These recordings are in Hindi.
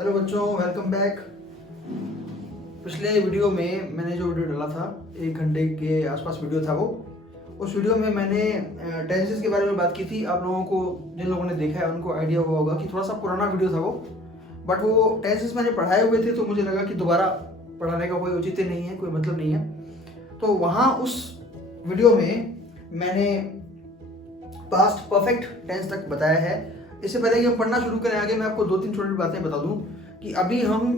हेलो बच्चों, वेलकम बैक। पिछले वीडियो में मैंने जो वीडियो डाला था 1 घंटे के आसपास वीडियो था वो। उस वीडियो में मैंने टेंसेस के बारे में बात की थी। आप लोगों को, जिन लोगों ने देखा है उनको आइडिया हुआ होगा कि थोड़ा सा पुराना वीडियो था वो, बट वो टेंसेस मैंने पढ़ाए हुए थे तो मुझे लगा कि दोबारा पढ़ाने का कोई औचित्य नहीं है, कोई मतलब नहीं है। तो वहाँ उस वीडियो में मैंने पास्ट परफेक्ट टेंस तक बताया है। इससे पहले कि हम पढ़ना शुरू करें आगे, मैं आपको 2-3 छोटी बातें बता दूं कि अभी हम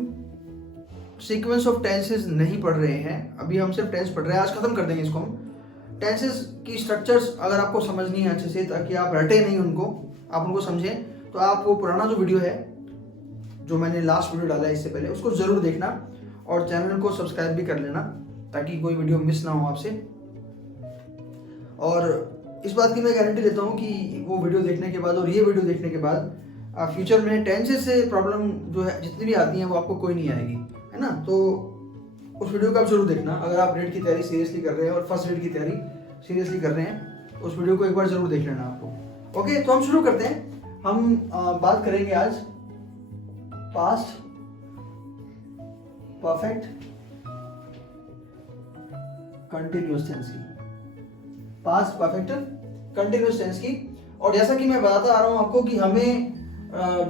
सीक्वेंस ऑफ टेंसेस नहीं पढ़ रहे हैं, अभी हम सिर्फ टेंस पढ़ रहे हैं। आज खत्म कर देंगे इसको हम। टेंसेस की स्ट्रक्चर्स अगर आपको समझनी है अच्छे से, ताकि आप रटे नहीं उनको, आप उनको समझें, तो आप वो पुराना जो वीडियो है जो मैंने लास्ट वीडियो डाला है इससे पहले, उसको ज़रूर देखना और चैनल को सब्सक्राइब भी कर लेना ताकि कोई वीडियो मिस ना हो आपसे। और इस बात की मैं गारंटी देता हूँ कि वो वीडियो देखने के बाद और ये वीडियो देखने के बाद फ्यूचर में टेंसेस से प्रॉब्लम जो है जितनी भी आती हैं वो आपको कोई नहीं आएगी, है ना। तो उस वीडियो को आप जरूर देखना अगर आप रीड की तैयारी सीरियसली कर रहे हैं और फर्स्ट रीड की तैयारी सीरियसली कर रहे हैं। उस वीडियो को एक बार जरूर देख लेना आपको। ओके, तो हम शुरू करते हैं। हम बात करेंगे आज पास्ट परफेक्ट कंटिन्यूअस टेंस की, पास्ट परफेक्ट कंटिन्यूअस टेंस की। और जैसा कि मैं बताता आ रहा हूं आपको कि हमें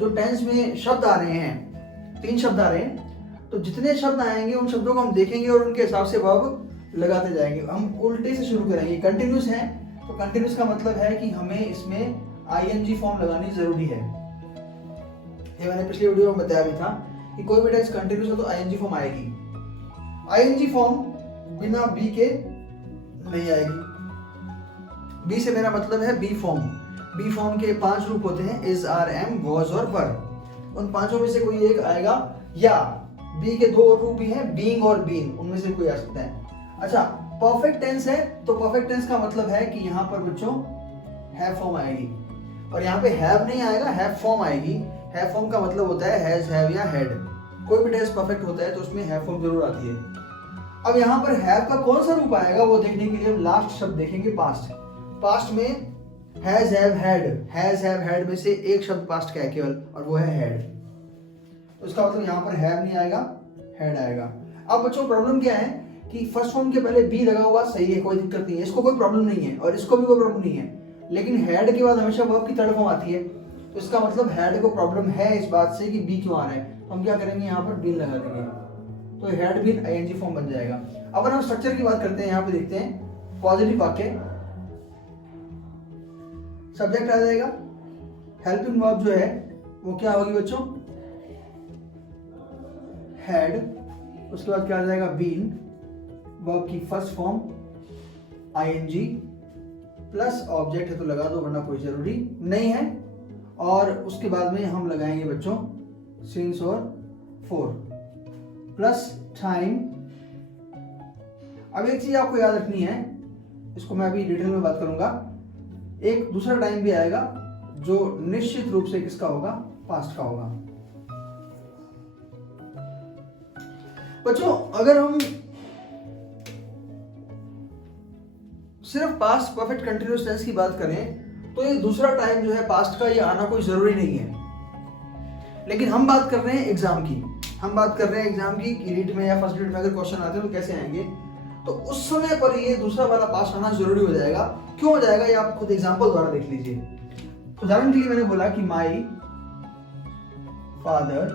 जो टेंस में शब्द आ रहे हैं, 3 शब्द आ रहे हैं, तो जितने शब्द आएंगे उन शब्दों को हम देखेंगे और उनके हिसाब से वर्ब लगाते जाएंगे। हम उल्टे से शुरू करेंगे। कंटिन्यूअस है तो कंटिन्यूअस का मतलब है कि हमें इसमें आईएनजी फॉर्म लगानी जरूरी है। ये मैंने पिछले वीडियो में बताया भी था कि कोई भी टेंस कंटिन्यूअस हो तो आईएनजी फॉर्म आएगी। आईएनजी फॉर्म बिना बी के नहीं आएगी। बी से मेरा मतलब है बी फॉर्म। बी फॉर्म के 5 रूप होते हैं, इज, आर, एम, वॉज और वर। उन 5 में से कोई एक आएगा, या बी के 2 रूप भी हैं, बीइंग और बीइंग, उनमें से कोई आ सकता है। अच्छा, परफेक्ट टेंस है तो परफेक्ट टेंस का मतलब है कि यहाँ पर बच्चों हैव फॉर्म आएगी, और यहाँ पे हैव नहीं आएगा, हैव फॉर्म आएगी। हैव फॉर्म का मतलब होता है हैज, हैव या हैड। कोई भी टेंस परफेक्ट होता है तो उसमें हैव फॉर्म जरूर आती है। अब यहाँ पर हैव का कौन सा रूप आएगा वो देखने के लिए हम लास्ट शब्द देखेंगे, पास्ट। पास्ट में has, have, had, has, have, had में से एक शब्द पास्ट का है केवल, और वो है हैड। तो इसका मतलब यहाँ पर हैव नहीं आएगा, हैड आएगा। अब बच्चों प्रॉब्लम क्या है कि फर्स्ट फॉर्म के पहले बी लगा हुआ सही है, कोई दिक्कत नहीं है, इसको कोई प्रॉब्लम नहीं है और इसको भी कोई प्रॉब्लम नहीं है। लेकिन हैड के बाद हमेशा वर्ब की थर्ड फॉर्म आती है, तो इसका मतलब हैड को प्रॉब्लम है इस बात से कि बी क्यों आ रहा है। तो हम क्या करेंगे, यहाँ पर बी लगा देंगे, तो हैड भी आईएनजी फॉर्म बन जाएगा। अब हम स्ट्रक्चर की बात करते हैं, यहाँ पे देखते हैं पॉजिटिव वाक्य। सब्जेक्ट आ जाएगा, हेल्पिंग वर्ब जो है वो क्या होगी बच्चों, हैड। उसके बाद क्या आ जाएगा, बीन, वर्ब की first form ING, plus object है तो लगा दो वरना कोई जरूरी नहीं है। और उसके बाद में हम लगाएंगे बच्चों सिंस और फॉर, प्लस टाइम। अब एक चीज आपको याद रखनी है, इसको मैं अभी डिटेल में बात करूंगा। एक दूसरा टाइम भी आएगा जो निश्चित रूप से किसका होगा, पास्ट का होगा। बच्चों अगर हम सिर्फ पास्ट परफेक्ट कंटिन्यूअस टेंस की बात करें तो ये दूसरा टाइम जो है पास्ट का, ये आना कोई जरूरी नहीं है। लेकिन हम बात कर रहे हैं एग्जाम की, हम बात कर रहे हैं एग्जाम की कि रीट में या फर्स्ट रीट में अगर क्वेश्चन आते हैं तो कैसे आएंगे, तो उस समय पर ये दूसरा वाला पास्ट आना जरूरी हो जाएगा। क्यों हो जाएगा ये आप खुद एग्जांपल द्वारा देख लीजिए। उदाहरण के लिए मैंने बोला कि माई फादर,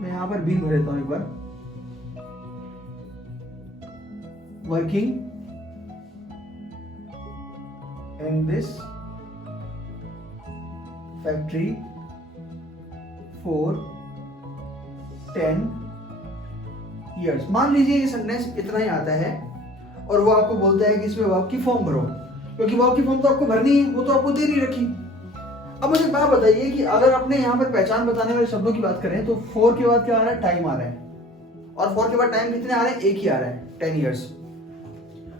मैं यहां पर बी भर देता हूं एक बार, working in this factory for 10 years। मान लीजिए ये सेंटेंस इतना ही आता है और वो आपको बोलता है कि इसमें वर्ब की फॉर्म भरो, क्योंकि वर्ब की फॉर्म तो आपको भरनी है, वो तो आपको दे नहीं रखी। अब मुझे बात बताइए कि अगर अपने यहाँ पर पहचान बताने वाले शब्दों की बात करें तो 4 के बाद क्या आ रहा है, टाइम आ रहा है, और 4 के बाद टाइम कितने आ रहे हैं, एक ही आ रहा है, 10 years।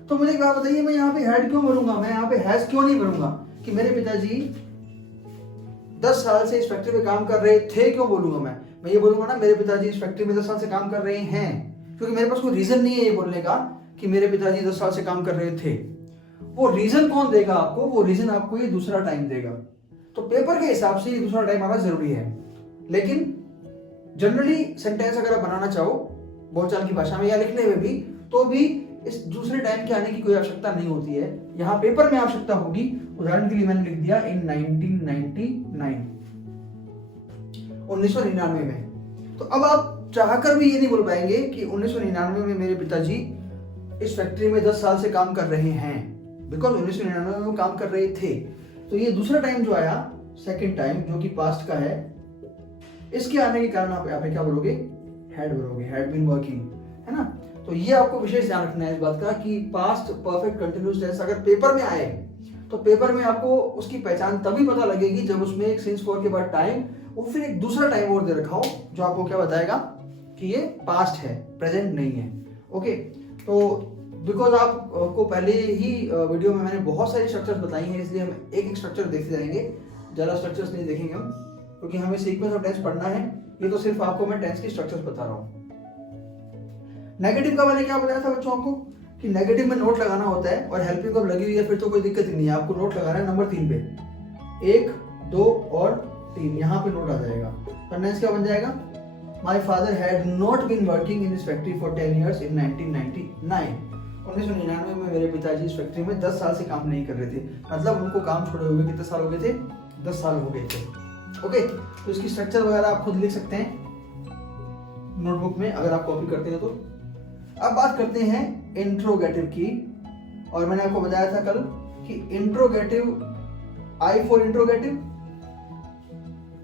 तो मुझे एक बात बताइए, मैं यहाँ पे हैड क्यों भरूंगा, मैं यहाँ पे हैज क्यों नहीं भरूंगा कि मेरे पिताजी 10 साल से इस फैक्ट्री में काम कर रहे थे, क्यों बोलूंगा मैं ये बोलूंगा ना मेरे पिताजी इस फैक्ट्री में 10 साल से काम कर रहे हैं, क्योंकि मेरे पास कोई रीजन नहीं है ये बोलने का कि मेरे पिताजी 10 साल से काम कर रहे थे। वो रीजन कौन देगा आपको, वो रीजन आपको ये दूसरा टाइम देगा। तो पेपर के हिसाब से ये दूसरा टाइम आना जरूरी है। लेकिन जनरली सेंटेंस अगर आप बनाना चाहो बोलचाल की भाषा में या लिखने में भी, तो भी इस दूसरे टाइम के आने की कोई आवश्यकता नहीं होती है। यहाँ पेपर में आवश्यकता होगी। उदाहरण के लिए मैंने लिख दिया इन 1999 में। तो अब आप चाहकर भी ये नहीं बोल पाएंगे कि 1999 में मेरे पिताजी इस फैक्ट्री में 10 साल से काम कर रहे हैं, बिकॉज 1999 में वो काम कर रहे थे। तो ये दूसरा टाइम जो आया, सेकंड टाइम, जो कि पास्ट का है, इसके आने के कारण आप यहाँ पे क्या बोलोगे? हैड बोलोगे, हैड बीन वर्किंग, है ना। तो ये आपको विशेष ध्यान रखना है इस बात का कि पास्ट परफेक्ट कंटिन्यूअस टेंस अगर पेपर में आए तो पेपर में आपको उसकी पहचान तभी पता लगेगी जब उसमें एक सिंस फॉर के बाद टाइम वो फिर एक दूसरा टाइम और दे रखा हो जो आपको क्या बताएगा कि ये पास्ट है, प्रेजेंट नहीं है। ओके, तो बिकॉज आपको पहले ही वीडियो में मैंने बहुत सारी स्ट्रक्चर्स बताई हैं, इसलिए हम एक एक स्ट्रक्चर देखते जाएंगे, ज़्यादा स्ट्रक्चर्स नहीं देखेंगे हम, क्योंकि हमें सीक्वेंस ऑफ टेंस पढ़ना है। ये तो सिर्फ आपको मैं टेंस की स्ट्रक्चर्स बता रहा हूँ। नेगेटिव का मैंने क्या बताया था बच्चों आपको कि नेगेटिव में नोट लगाना होता है, और हेल्पिंग वर्ब लगी हुई है फिर तो कोई दिक्कत ही नहीं है। आपको नोट लगाना है नंबर 3 पे, 1, 2 और 3, यहाँ पे नोट आ जाएगा। सेंटेंस क्या बन जाएगा? My father had not been working in this factory for 10 years in 1999। 1999 में मेरे पिताजी इस फैक्ट्री में 10 साल से काम नहीं कर रहे थे। मतलब उनको काम छोड़े हुए कितने साल हो गए थे? 10 साल हो गए थे। ओके, तो इसकी स्ट्रक्चर वगैरह आप खुद लिख सकते हैं नोटबुक में अगर आप कॉपी करते हैं तो। अब बात करते हैं इंट्रोगेटिव की, और मैंने आपको बताया था कल कि इंट्रोगेटिव, आई फॉर इंट्रोगेटिव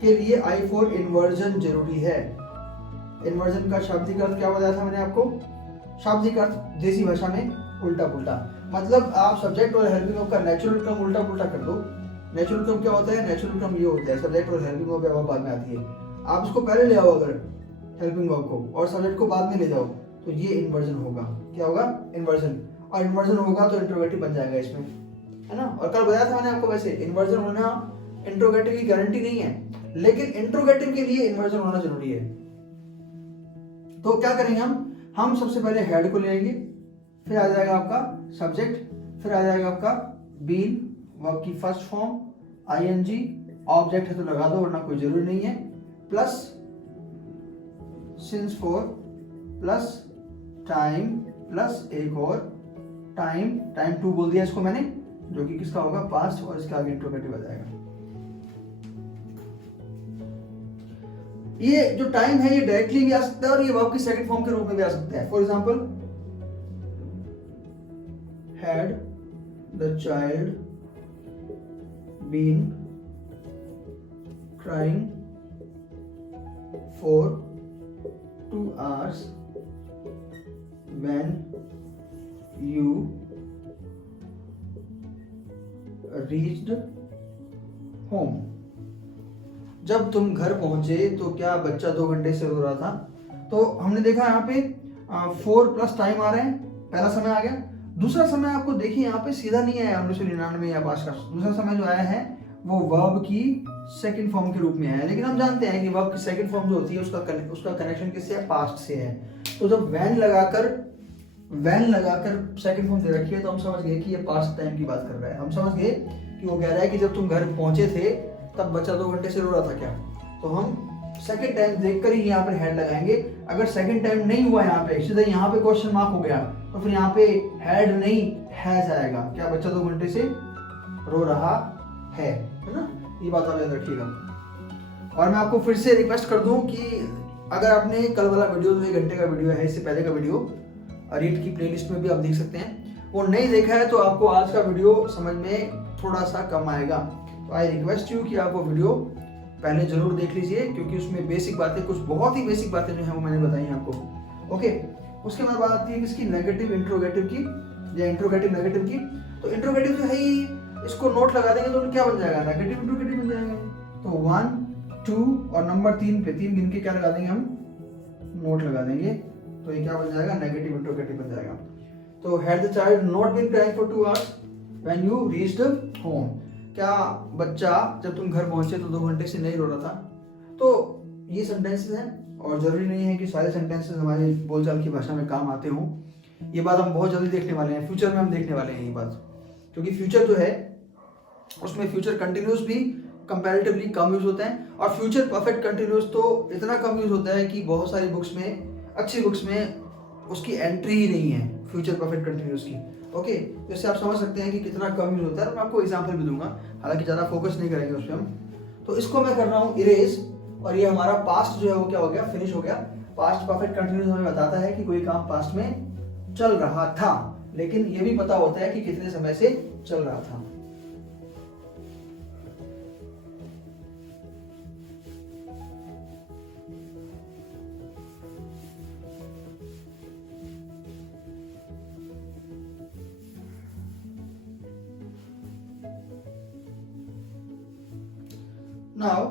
के लिए आई फॉर इन्वर्जन जरूरी है। इन्वर्जन का शाब्दिक अर्थ क्या बताया था मैंने आपको? शाब्दिक अर्थ देसी भाषा में उल्टा पुल्टा, मतलब आप सब्जेक्ट और हेल्पिंग वर्ब का नेचुरल क्रम उल्टा पुल्टा कर दो। नेचुरल क्रम क्या होता है? नेचुरल क्रम ये होता है सब्जेक्ट और हेल्पिंग वर्ब बाद में आती है, आप इसको पहले ले आओ अगर हेल्पिंग वर्ब को, और सब्जेक्ट को बाद में ले जाओ, तो ये इन्वर्जन होगा। क्या होगा? इन्वर्जन। और इन्वर्जन होगा तो इंट्रोगेटिव बन जाएगा इसमें, है ना। और कल बताया था मैंने आपको, वैसे इन्वर्जन होना इंट्रोगेटिव की गारंटी नहीं है, लेकिन इंट्रोगेटिव के लिए इन्वर्जन होना जरूरी है। तो क्या करेंगे हम सबसे पहले हेड को लेंगे, फिर आ जाएगा आपका सब्जेक्ट, फिर आ जाएगा आपका बीन, वर्ब की फर्स्ट फॉर्म, आईएनजी, ऑब्जेक्ट है तो लगा दो वरना कोई जरूरी नहीं है, plus since for, plus time, plus एक और टाइम, टाइम 2 बोल दिया इसको मैंने, जो कि किसका होगा? पास्ट, और इसका आगे इंट्रोगेटिव आ जाएगा। ये जो टाइम है ये डायरेक्टली भी आ सकता है और ये वर्ब की सेकंड फॉर्म के रूप में भी आ सकता है। For example, had the child been crying for 2 hours when you reached home। जब तुम घर पहुंचे तो क्या बच्चा 2 घंटे से रो रहा था? तो हमने देखा यहाँ पे 4 प्लस टाइम आ रहे हैं, पहला समय आ गया। दूसरा समय आपको देखिए यहाँ पे सीधा नहीं आया 1999 या पास का, दूसरा समय जो आया है वो वर्ब की सेकंड फॉर्म के रूप में आया है। लेकिन हम जानते हैं कि वर्ब की सेकंड फॉर्म जो होती है उसका कनेक्शन किससे है? पास्ट से है। तो जब वैन लगाकर सेकंड फॉर्म दे रखी है तो हम समझ गए कि ये पास्ट टाइम की बात कर रहा है। हम समझ गए कि वो कह रहा है कि जब तुम घर पहुंचे थे तब बच्चा 2 घंटे से रो रहा था क्या? तो हम सेकंड टाइम देखकर ही यहाँ पर हेड लगाएंगे। अगर सेकंड टाइम नहीं हुआ यहाँ पे, सीधा यहाँ पे क्वेश्चन मार्क हो गया, तो फिर यहाँ पे हेड नहीं हैज आएगा। क्या बच्चा 2 घंटे से रो रहा है ना? ये बात आप याद रखिएगा। और मैं आपको फिर से रिक्वेस्ट कर दूं कि अगर आपने कल वाला वीडियो जो 1 घंटे का वीडियो है, इससे पहले का वीडियो रीड की प्लेलिस्ट में भी आप देख सकते हैं, वो नहीं देखा है तो आपको आज का वीडियो समझ में थोड़ा सा कम आएगा। तो आई रिक्वेस्ट यू कि आप वो वीडियो पहले जरूर देख लीजिए, क्योंकि उसमें बेसिक बातें, कुछ बहुत ही बेसिक बातें जो है वो मैंने बताई हैं आपको। ओके, उसके बाद बात आती है किसकी? नेगेटिव इंट्रोगेटिव की, या इंट्रोगेटिव नेगेटिव की। तो इंट्रोगेटिव जो है ही, इसको नोट लगा देंगे तो क्या बन जाएगा? नेगेटिव इंट्रोगेटिव बन जाएगा। तो 1, 2 और नंबर 3 पे 3 गिन के क्या लगा देंगे हम? नोट लगा देंगे। तो ये क्या बन जाएगा? नेगेटिव इंट्रोगेटिव बन जाएगा। तो had the child not been crying for 2 hours when you reached home? क्या बच्चा जब तुम घर पहुंचे तो 2 घंटे से नहीं रो रहा था? तो ये सेंटेंसेस हैं, और जरूरी नहीं है कि सारे सेंटेंसेस हमारे बोलचाल की भाषा में काम आते हों। ये बात हम बहुत जल्दी देखने वाले हैं, फ्यूचर में हम देखने वाले हैं ये बात, क्योंकि फ्यूचर जो है उसमें फ्यूचर कंटिन्यूस भी कंपैरेटिवली कम यूज होता है, और फ्यूचर परफेक्ट कंटिन्यूस तो इतना कम यूज होता है कि बहुत सारी बुक्स में, अच्छी बुक्स में उसकी एंट्री ही नहीं है फ्यूचर परफेक्ट कंटिन्यूस की। ओके, तो इससे आप समझ सकते हैं कि कितना कम यूज होता है। मैं आपको एग्जांपल भी दूंगा, हालांकि ज़्यादा फोकस नहीं करेंगे उस पर हम। तो इसको मैं कर रहा हूँ इरेज, और ये हमारा पास्ट जो है वो क्या हो गया, फिनिश हो गया। पास्ट परफेक्ट कंटिन्यूस हमें बताता है कि कोई काम पास्ट में चल रहा था, लेकिन ये भी पता होता है कि कितने समय से चल रहा था। नाउ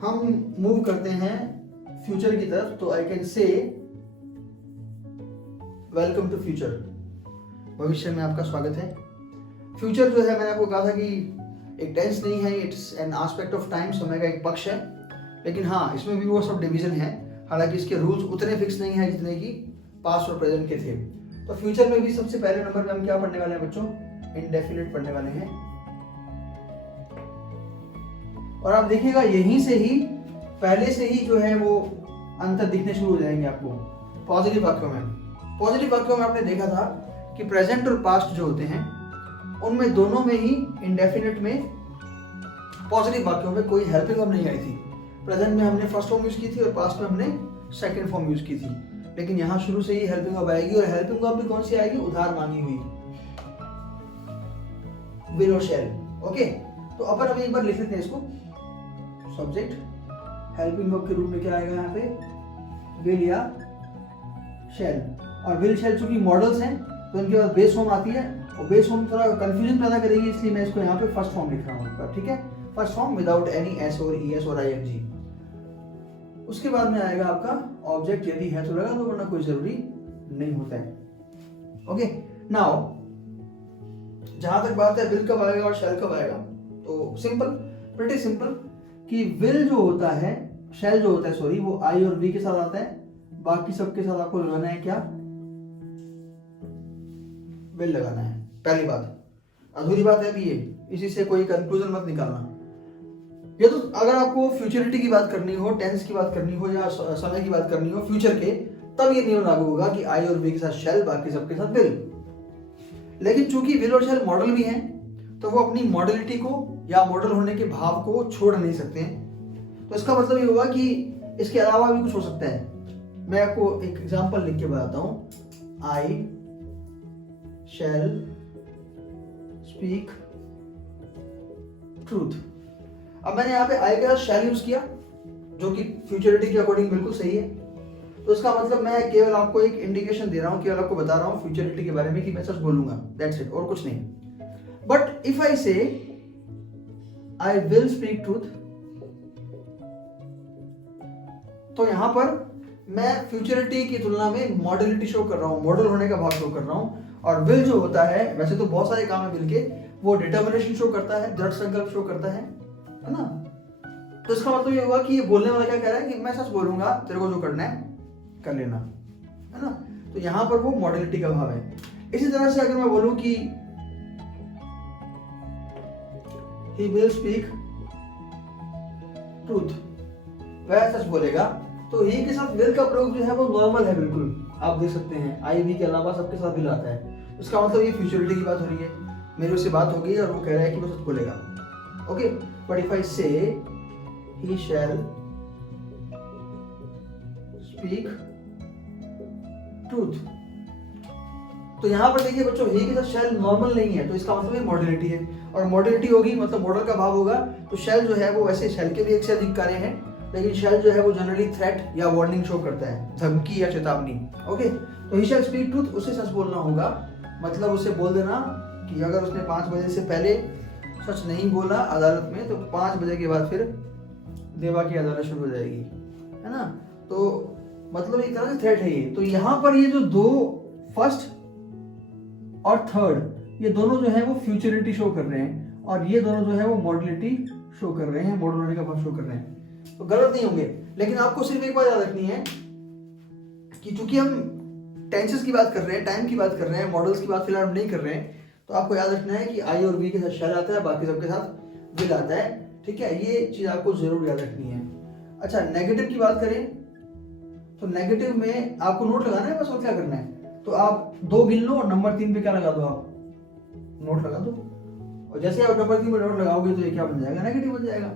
हम मूव करते हैं फ्यूचर की तरफ। तो I can say welcome to future, भविष्य में आपका स्वागत है। फ्यूचर जो है मैंने आपको कहा था कि एक टेंस नहीं है, it's an aspect of time, समय का एक पक्ष है। लेकिन हाँ, इसमें भी वो सब डिवीजन है, हालांकि इसके रूल्स उतने फिक्स नहीं है जितने कि पास्ट और प्रेजेंट के थे। तो फ्यूचर में भी सबसे पहले नंबर में हम क्या पढ़ने वाले हैं बच्चों, इंडेफिनिट पढ़ने वाले हैं। और आप देखिएगा यहीं से ही पहले से ही जो है वो अंतर दिखने शुरू हो जाएंगे आपको पॉजिटिव वाक्यों में। पॉजिटिव वाक्यों में आपने देखा था कि प्रेजेंट और पास्ट जो होते हैं उनमें दोनों में ही इंडेफिनिट में पॉजिटिव वाक्यों में कोई हेल्पिंग वर्ब नहीं आई थी। प्रेजेंट में हमने फर्स्ट फॉर्म यूज की थी और पास्ट में हमने सेकंड फॉर्म यूज की थी। लेकिन यहाँ शुरू से ही हेल्पिंग वर्ब आएगी, और हेल्पिंग वर्ब भी कौन सी आएगी, उधार मांगी हुई, विल और शैल। ओके, तो अपन अभी एक बार लिख लेते हैं इसको। सब्जेक्ट हेल्पिंग वर्ब के रूप में क्या आएगा यहाँ पे, विल या शैल। और विल शैल चूंकि मॉडल्स हैं तो इनके बाद बेस फॉर्म आती है, और बेस फॉर्म थोड़ा कंफ्यूजन पैदा करेगी, इसलिए मैं इसको यहाँ पे फर्स्ट फॉर्म लिख रहा हूँ। ठीक है, first form without any S और ईएस और आईएनजी। उसके बाद में आएगा आपका ऑब्जेक्ट, यदि है तो लगा दो, वरना कोई जरूरी नहीं होता है। ओके, नाउ जहां तक बात है विल कब आएगा और शैल कब आएगा, तो सिंपल, प्रीटी सिंपल, कि विल जो होता है, शैल जो होता है सॉरी, वो आई और वी के साथ आता है। बाकी सबके साथ आपको लगाना है क्या, विल लगाना है। पहली बात, अधूरी बात है भी ये, इसी से कोई कंक्लूजन मत निकालना। ये तो अगर आपको फ्यूचरिटी की बात करनी हो, टेंस की बात करनी हो, या समय की बात करनी हो फ्यूचर के, तब ये नियम लागू होगा कि आई और वी के साथ शैल, बाकी सबके साथ विल। लेकिन चूंकि विल और शैल मॉडल भी हैं, तो वो अपनी मॉडलिटी को या मॉडल होने के भाव को छोड़ नहीं सकते हैं। तो इसका मतलब ये हुआ कि इसके अलावा भी कुछ हो सकता है। मैं आपको एक एग्जांपल लिख के बताता हूं। आई शैल स्पीक ट्रूथ। अब मैंने यहाँ पे आई के साथ शैल यूज किया, जो कि फ्यूचरिटी के अकॉर्डिंग बिल्कुल सही है। तो इसका मतलब मैं केवल आपको एक इंडिकेशन दे रहा हूँ, केवल आपको बता रहा हूँ फ्यूचरिटी के बारे में कि मैं सच बोलूंगा, दैट्स इट, और कुछ नहीं। बट इफ आई से आई विल स्पीक ट्रूथ, तो यहां पर मैं फ्यूचरिटी की तुलना में मॉडलिटी शो कर रहा हूं, मॉडल होने का भाव शो कर रहा हूं। और विल जो होता है, वैसे तो बहुत सारे काम है विल के, वो डिटर्मिनेशन शो करता है, दृढ़ संकल्प शो करता है ना। तो इसका मतलब ये हुआ कि ये बोलने वाला क्या कह रहा है कि मैं सच बोलूंगा, तेरे को जो करना है कर लेना, है ना। तो यहां पर वो मॉडलिटी का भाव है। इसी तरह से अगर मैं बोलूं कि he will speak truth, वह सच बोलेगा, तो ही के साथ विल का प्रयोग जो है वो नॉर्मल है, बिल्कुल आप देख सकते हैं। आई वी के अलावा सबके साथ विल आता है। इसका मतलब ये फ्यूचरिटी की बात हो रही है, मेरी उससे बात हो गई और वो कह रहा है कि वो सच बोलेगा। ओके, बट इफ आई से he shall speak truth, तो यहाँ पर देखिए बच्चों, ही के साथ शैल नॉर्मल नहीं है, तो इसका मतलब ये मॉडलिटी है। और मॉडलिटी होगी मतलब मॉडल का भाव होगा, तो शैल जो है वो, वैसे शैल के भी एक से अधिक कार्य हैं, लेकिन शैल जो है वो जनरली थ्रेट या वार्निंग शो करता है, धमकी या चेतावनी। ओके, तो ही शैल स्पीक ट्रूथ, उसे सच बोलना होगा, मतलब उसे बोल देना कि अगर उसने 5 बजे से पहले सच नहीं बोला अदालत में, तो 5 बजे के बाद फिर देवा की अदालत शुरू हो जाएगी, है ना। तो मतलब एक तरह से थ्रेट है ये। तो यहाँ पर ये जो दो, फर्स्ट और थर्ड, ये दोनों जो है वो फ्यूचरिटी शो कर रहे हैं, और ये दोनों जो है वो मॉडलिटी शो कर रहे हैं, मॉडल होने का भाव शो कर रहे हैं। तो गलत नहीं होंगे, लेकिन आपको सिर्फ एक बात याद रखनी है कि चूंकि हम टेंसेस की बात कर रहे हैं, टाइम की बात कर रहे हैं, मॉडल्स की बात फिलहाल हम नहीं कर रहे हैं, तो आपको याद रखना है कि आई और वी के साथ शैल आता है, बाकी सबके साथ विल आता है। ठीक है, ये चीज आपको जरूर याद रखनी है। अच्छा, नेगेटिव की बात करें तो नेगेटिव में आपको नोट लगाना है बस, और क्या करना है, तो आप 2 गिन लो और नंबर 3 पे क्या लगा दो, आप नोट लगा दो। और जैसे आप नंबर 3 पे नोट लगाओगे तो ये क्या बन जाएगा, नेगेटिव बन जाएगा।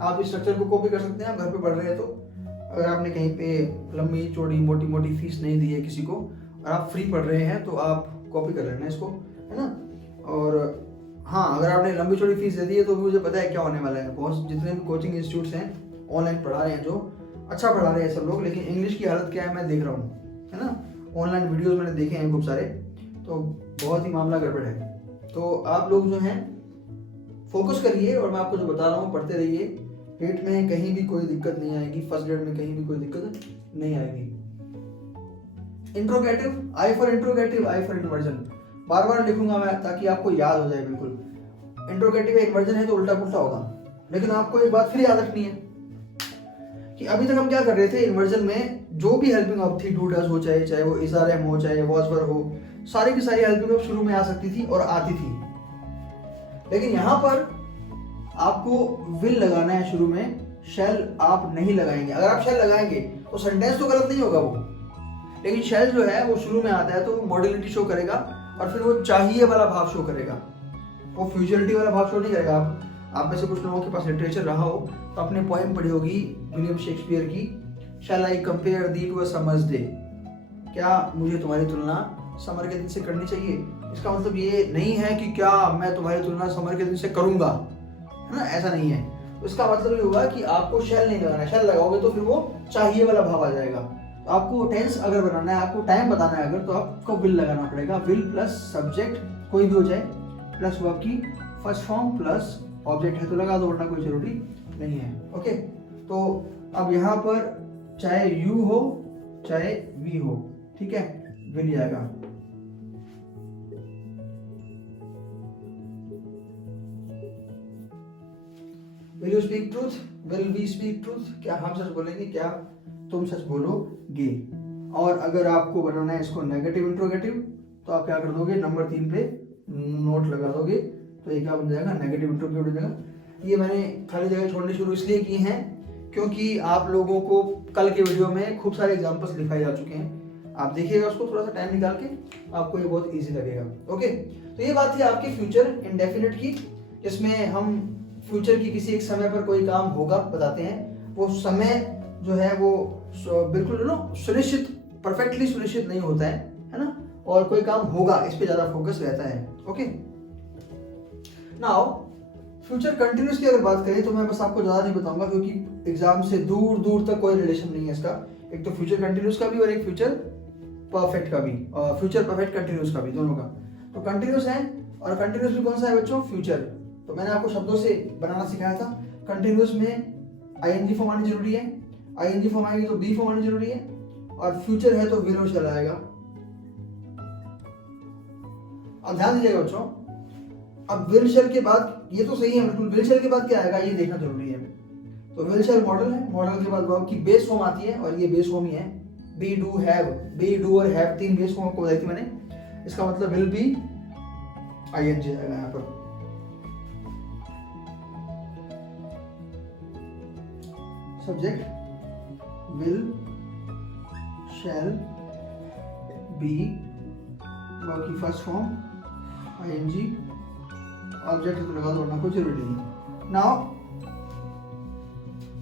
आप इस स्ट्रक्चर को कॉपी कर सकते हैं, आप घर पे पढ़ रहे हैं तो अगर आपने कहीं पे लंबी चौड़ी मोटी मोटी फीस नहीं दी है किसी को और आप फ्री पढ़ रहे हैं तो आप कॉपी कर लेना इसको, है ना। और हाँ, अगर आपने लंबी चौड़ी फीस दे दी है तो भी मुझे पता है क्या होने वाला है। बहुत जितने भी कोचिंग इंस्टीट्यूट्स हैं ऑनलाइन पढ़ा रहे हैं, जो अच्छा पढ़ा रहे हैं सब लोग, लेकिन इंग्लिश की हालत क्या है मैं देख रहा हूँ, है ना। ऑनलाइन वीडियोस मैंने देखे हैं खूब सारे, तो बहुत ही मामला गड़बड़ है। तो आप लोग जो हैं फोकस करिए और मैं आपको जो बता रहा हूँ पढ़ते रहिए। पेट में कहीं भी कोई दिक्कत नहीं आएगी, फर्स्ट ग्रेड में कहीं भी कोई दिक्कत नहीं आएगी। Interrogative, I for interrogative, I for inversion, बार बार लिखूंगा मैं ताकि आपको याद हो जाए बिल्कुल। इंट्रोगेटिव इन्वर्जन है तो उल्टा पुल्टा होगा, लेकिन आपको एक बात फिर याद रखनी है कि अभी तक हम क्या कर रहे थे, इन्वर्जन में जो भी हेल्पिंग वर्ब थी, डू डज हो, चाहे वो इज आर एम हो, चाहे वॉज वर हो, सारी की सारी हेल्पिंग वर्ब शुरू में आ सकती थी और आती थी। लेकिन यहां पर आपको विल लगाना है शुरू में, शैल आप नहीं लगाएंगे। अगर आप शैल लगाएंगे तो सेंटेंस तो गलत नहीं होगा वो, लेकिन शैल जो है वो शुरू में आता है तो वो मॉडलिटी शो करेगा और फिर वो चाहिए वाला भाव शो करेगा, वो फ्यूचरिटी वाला भाव शो नहीं करेगा। आप में से कुछ लोगों के पास लिटरेचर रहा हो तो आपने पोएम पढ़ी होगी विलियम शेक्सपियर की, shall I compare thee to a summer's day, क्या मुझे तुम्हारी तुलना समर के दिन से करनी चाहिए। इसका मतलब ये नहीं है कि क्या मैं तुम्हारी तुलना समर के दिन से करूंगा, है ना, ऐसा नहीं है। तो इसका मतलब ये होगा कि आपको शैल नहीं लगाना है, शैल लगाओगे तो फिर वो चाहिए वाला भाव आ जाएगा। तो आपको टेंस अगर बनाना है, आपको टाइम बताना है अगर, तो आपको विल लगाना पड़ेगा। विल प्लस सब्जेक्ट कोई भी हो जाए, प्लस वर्ब की फर्स्ट फॉर्म प्लस ऑब्जेक्ट है तो लगा दो, वरना कोई जरूरी नहीं है। ओके, तो अब यहाँ पर चाहे यू हो चाहे वी हो, ठीक है, विल आएगा। Will you speak truth, will we speak truth, क्या हम सच बोलेंगे, क्या तुम सच बोलोगे। और अगर आपको बनाना है इसको नेगेटिव इंट्रोगेटिव तो आप क्या कर दोगे, नंबर 3 पे नोट लगा दोगे तो ये क्या बन जाएगा, नेगेटिव इंट्रोगेटिव बन जाएगा। ये मैंने खाली जगह छोड़नी शुरू इसलिए की हैं क्योंकि आप लोगों को कल के वीडियो में खूब सारे एग्जांपल्स दिखाए जा चुके हैं, आप देखिएगा उसको थोड़ा सा टाइम निकाल के, आपको ये बहुत इजी लगेगा। ओके, तो ये बात थी आपकी फ्यूचर इंडेफिनिट की, जिसमें हम फ्यूचर की किसी एक समय पर कोई काम होगा बताते हैं। वो समय जो है वो बिल्कुल सुनिश्चित, परफेक्टली सुनिश्चित नहीं होता है ना, और कोई काम होगा इस पे ज्यादा फोकस रहता है। ओके, नाउ फ्यूचर कंटिन्यूस की अगर बात करें तो मैं बस आपको ज्यादा नहीं बताऊंगा क्योंकि एग्जाम से दूर दूर तक कोई रिलेशन नहीं है इसका। एक तो फ्यूचर कंटिन्यूस का भी और एक फ्यूचर परफेक्ट का भी, फ्यूचर परफेक्ट कंटिन्यूस का भी, दोनों का। तो कंटिन्यूस है और कंटिन्यूस भी कौन सा है बच्चों, फ्यूचर। तो मैंने आपको शब्दों से बनाना सिखाया था। कंटिन्यूस में आईएनजी फॉर्म आनी जरूरी है, आईएनजी फॉर्म आएगी तो बी फॉर्म आनी जरूरी है, और फ्यूचर है तो विल और शैल आएगा। अब ध्यान दीजिएगा बच्चों, अब विल शैल के बाद, ये तो सही है बिल्कुल, विल शैल के बाद क्या आएगा ये देखना जरूरी है। तो विल शैल मॉडल है, मॉडल के बाद वर्ब की बेस फॉर्म आती है और ये बेस फॉर्म ही है, be do have, be do और हैव 3 बेस फॉर्म को बताई थी मैंने। इसका मतलब विल बी आईएनजी आएगा यहाँ पर। Subject will shall be, verb की फर्स्ट फॉर्म आईएनजी, ऑब्जेक्ट तो लगा दो वरना कोई जरूरी नहीं। नाउ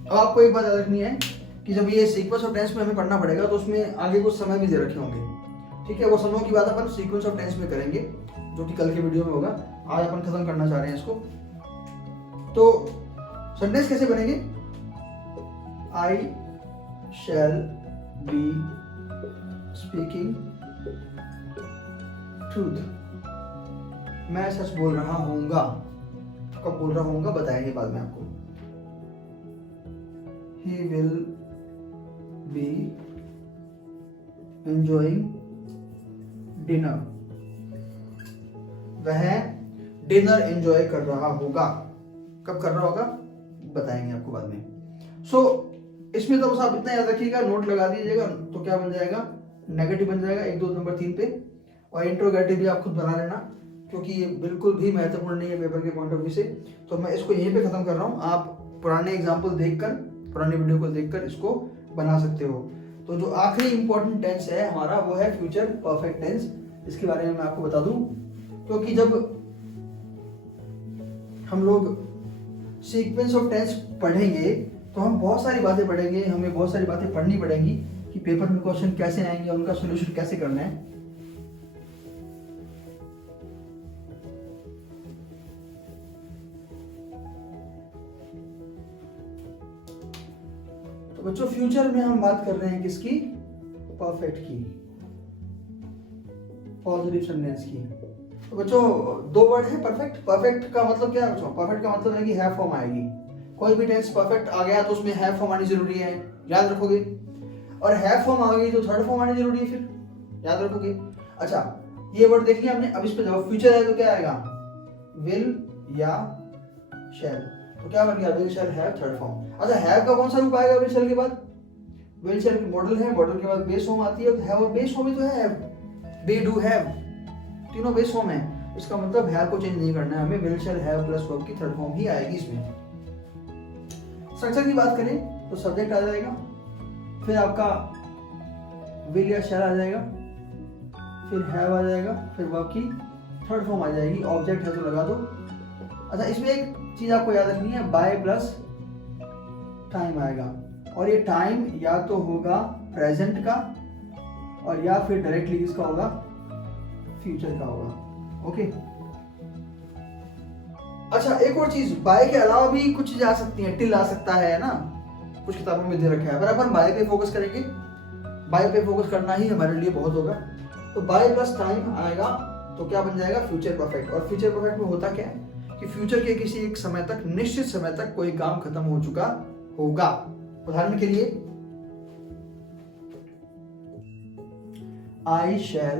अब आपको एक बात याद रखनी है कि जब ये सीक्वेंस ऑफ टेंस में हमें पढ़ना पड़ेगा तो उसमें आगे कुछ समय भी दे रखे होंगे, ठीक है। वो समय की बात अपन सीक्वेंस ऑफ टेंस में करेंगे जो कि कल के वीडियो में होगा। आज अपन खत्म करना चाह रहे हैं इसको। तो सेंटेंस कैसे बनेंगे, आई शैल बी स्पीकिंग ट्रूथ, मैं सच बोल रहा होऊंगा। कब बोल रहा होऊंगा बताएंगे बाद में आपको। He will be enjoying dinner, वह डिनर एंजॉय कर रहा होगा। कब कर रहा होगा बताएंगे आपको बाद में। इसमें तो बस आप इतना याद रखिएगा, नोट लगा दीजिएगा तो क्या बन जाएगा, नेगेटिव बन जाएगा 1 2 नंबर 3 पे। और इंट्रोगेटिव भी आप खुद बना लेना, क्योंकि ये बिल्कुल भी महत्वपूर्ण नहीं है पेपर के पॉइंट ऑफ व्यू से, तो मैं इसको यहीं पे ख़त्म कर रहा हूँ। आप पुराने एग्जाम्पल देखकर, पुराने वीडियो को देखकर इसको बना सकते हो। तो जो आखिरी इंपॉर्टेंट टेंस है हमारा वो है फ्यूचर परफेक्ट टेंस। इसके बारे में मैं आपको बता दूं, क्योंकि जब हम लोग सीक्वेंस ऑफ टेंस पढ़ेंगे तो हम बहुत सारी बातें पढ़ेंगे, हमें बहुत सारी बातें पढ़नी पड़ेंगी कि पेपर में क्वेश्चन कैसे आएंगे और उनका सोल्यूशन कैसे करना है। तो बच्चों फ्यूचर में हम बात कर रहे हैं किसकी? परफेक्ट की, पॉजिटिव सेंटेंस की। तो बच्चों दो वर्ड है परफेक्ट। परफेक्ट का मतलब क्या है बच्चों? परफेक्ट का मतलब है कि हैव फॉर्म आएगी। कोई भी टेंस परफेक्ट आ गया तो उसमें हैव फॉर्म आनी जरूरी है, याद रखोगे। और हैव फॉर्म आ गई तो थर्ड फॉर्म आनी जरूरी है, फिर याद रखोगे। अच्छा ये वर्ड देख लिया हमने। अब इस पे जब फ्यूचर है तो क्या आएगा? विल या शैल। तो क्या बन गया? Will shall have third form. अच्छा हैव का कौन सा रूप आएगा विल शैल के बाद? विल शैल मॉडल है, मॉडल के बाद बेस फॉर्म आती है, तो हैव और बेस फॉर्म ही तो है हैव, बी डू हैव, तीनों बेस फॉर्म है। इसका मतलब हैव को चेंज नहीं करना है हमें, will shall have plus verb की थर्ड फॉर्म ही आएगी इसमें। स्ट्रक्चर की बात करें तो सब्जेक्ट आ जाएगा, फिर आपका विल या शैल आ जाएगा, फिर हैव आ जाएगा, फिर वर्ब की थर्ड फॉर्म आ जाएगी। ऑब्जेक्ट है तो लगा दो। अच्छा इसमें एक चीज आपको याद रखनी है, बाय प्लस टाइम आएगा, और ये टाइम या तो होगा प्रेजेंट का और या फिर डायरेक्टली इसका होगा फ्यूचर का होगा। ओके। अच्छा एक और चीज, बाय के अलावा भी कुछ चीजें आ सकती हैं, टिल आ सकता है ना, कुछ किताबों में दे रखा है, पर अपन बाय पे फोकस करेंगे। बाय पे फोकस करना ही हमारे लिए बहुत होगा। तो बाय प्लस टाइम आएगा तो क्या बन जाएगा? Future perfect. और फ्यूचर परफेक्ट में होता क्या है कि फ्यूचर के किसी एक समय तक, निश्चित समय तक कोई काम खत्म हो चुका होगा। उदाहरण के लिए I shall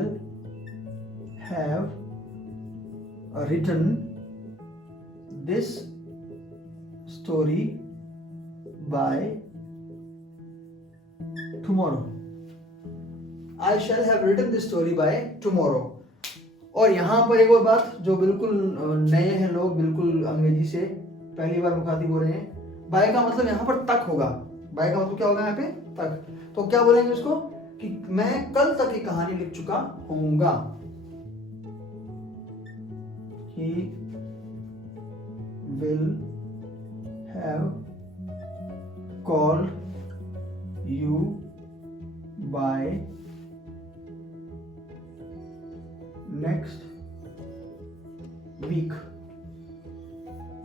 have written this story by tomorrow. I shall have written this story by tomorrow. और यहाँ पर एक और बात जो बिल्कुल नए हैं लोग, बिल्कुल अंग्रेजी से पहली बार मुखातिब हो रहे हैं, बाय का मतलब यहाँ पर तक होगा। बाय का मतलब क्या होगा यहाँ पे? तक। तो क्या बोलेंगे उसको कि मैं कल तक की कहानी लिख चुका होऊंगा। He will have called you by next week।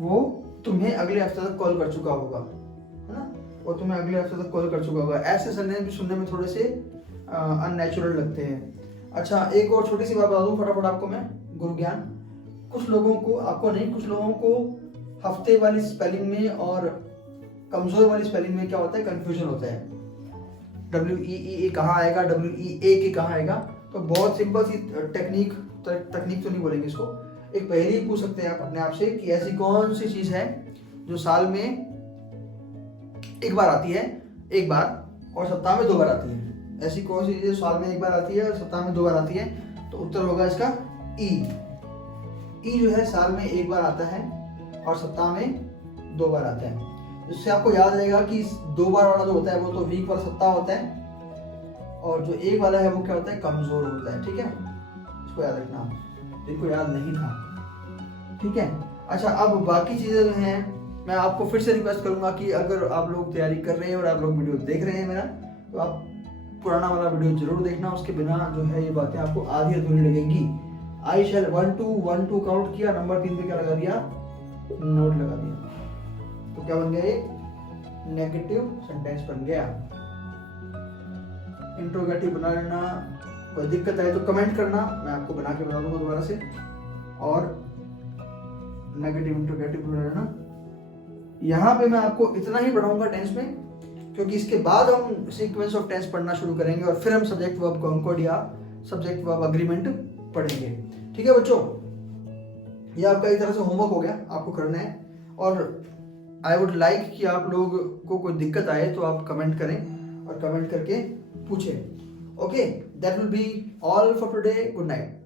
वो तुम्हें अगले हफ्ते तक कॉल कर चुका होगा, है ना, वो तुम्हें अगले हफ्ते तक कॉल कर चुका होगा। ऐसे सेंटेंस भी सुनने में थोड़े से अननेचुरल लगते हैं। अच्छा एक और छोटी सी बात बता दूं फटाफट आपको मैं, गुरु ज्ञान। कुछ लोगों को, आपको नहीं, कुछ लोगों को हफ्ते वाली स्पेलिंग में और कमजोर वाली स्पेलिंग में क्या होता है? कंफ्यूजन होता है। WEE कहाँ आएगा, WEA कहाँ आएगा? तो बहुत सिंपल सी तकनीक तो नहीं बोलेंगे इसको, एक पहेली पूछ सकते हैं आप अपने आप से कि ऐसी कौन सी चीज है जो साल में एक बार आती है, एक बार, और सप्ताह में 2 बार आती है। ऐसी कौन सी चीज साल में एक बार आती है और सप्ताह में 2 बार आती है? तो उत्तर होगा इसका ई। ई जो है साल में एक बार आता है और सप्ताह में 2 बार आता है। इससे आपको याद रहेगा कि 2 बार वाला जो होता है वो तो वीक वाला सप्ताह होता है, और जो एक वाला है वो क्या होता है? कमजोर होता है। ठीक है, इसको याद रखना, जिनको याद नहीं था। ठीक है। अच्छा अब बाकी चीजें जो हैं मैं आपको फिर से रिक्वेस्ट करूंगा कि अगर आप लोग तैयारी कर रहे हैं और आप लोग वीडियो देख रहे हैं मेरा, तो आप पुराना वाला वीडियो जरूर देखना। उसके बिना जो है ये बातें आपको आधी अधूरी लगेंगी। आई शैल 1 2 काउंट किया, नंबर 3 पे क्या लगा दिया? नोट लगा दिया। तो क्या बन गया? ये नेगेटिव सेंटेंस बन गया। इंट्रोगेटिव बना लेना, कोई दिक्कत आए तो कमेंट करना, मैं आपको बना के बता दूंगा दोबारा से। और नेगेटिव इंट्रोगेटिव बना लेना। यहाँ पे मैं आपको इतना ही पढ़ाऊंगा टेंस में, क्योंकि इसके बाद हम सीक्वेंस ऑफ टेंस पढ़ना शुरू करेंगे और फिर हम सब्जेक्ट वर्ब कॉन्कॉर्ड या सब्जेक्ट वर्ब अग्रीमेंट पढ़ेंगे। ठीक है बच्चों, ये आपका एक तरह से होमवर्क हो गया, आपको करना है। और आई वुड लाइक कि आप लोग को कोई दिक्कत आए तो आप कमेंट करें और कमेंट करके पूछें। Okay, that will be all for today. Good night.